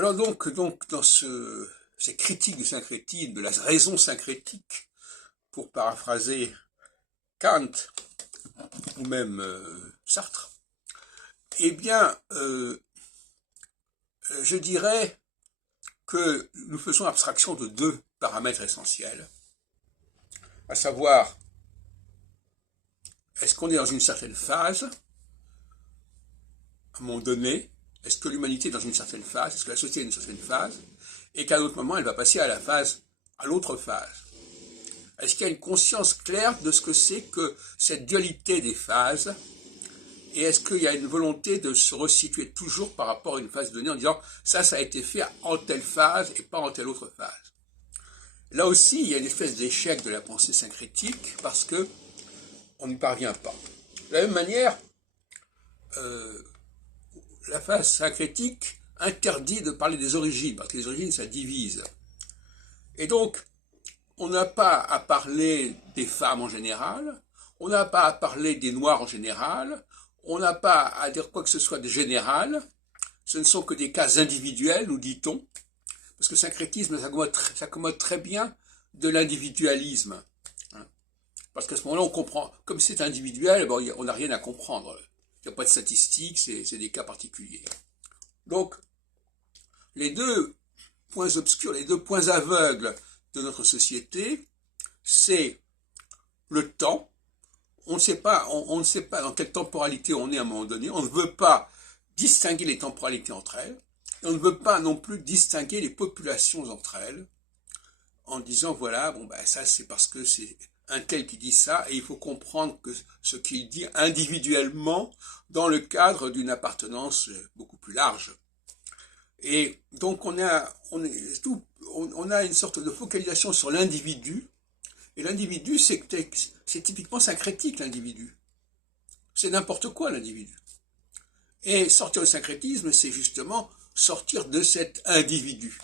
Alors donc dans ces critiques du syncrétisme, de la raison syncrétique, pour paraphraser Kant ou même Sartre, eh bien, je dirais que nous faisons abstraction de deux paramètres essentiels, à savoir, est-ce qu'on est dans une certaine phase, à un moment donné, est-ce que l'humanité est dans une certaine phase, est-ce que la société est dans une certaine phase, et qu'à un autre moment, elle va passer à l'autre phase. Est-ce qu'il y a une conscience claire de ce que c'est que cette dualité des phases, et est-ce qu'il y a une volonté de se resituer toujours par rapport à une phase donnée en disant ça a été fait en telle phase et pas en telle autre phase. Là aussi, il y a une espèce d'échec de la pensée syncrétique parce que on n'y parvient pas. De la même manière, la phase syncrétique interdit de parler des origines, parce que les origines, ça divise. Et donc, on n'a pas à parler des femmes en général, on n'a pas à parler des noirs en général, on n'a pas à dire quoi que ce soit de général, ce ne sont que des cas individuels, nous dit-on, parce que le syncrétisme s'accommode très bien de l'individualisme. Parce qu'à ce moment-là, on comprend, comme c'est individuel, on n'a rien à comprendre. Il n'y a pas de statistiques, c'est des cas particuliers. Donc, les deux points obscurs, les deux points aveugles de notre société, c'est le temps. On ne sait pas dans quelle temporalité on est à un moment donné. On ne veut pas distinguer les temporalités entre elles. Et on ne veut pas non plus distinguer les populations entre elles en disant voilà, ça c'est parce que c'est un tel qui dit ça et il faut comprendre que ce qu'il dit individuellement dans le cadre d'une appartenance beaucoup plus large. Et donc on a une sorte de focalisation sur l'individu. Et l'individu, c'est typiquement syncrétique, l'individu. C'est n'importe quoi, l'individu. Et sortir du syncrétisme, c'est justement sortir de cet individu.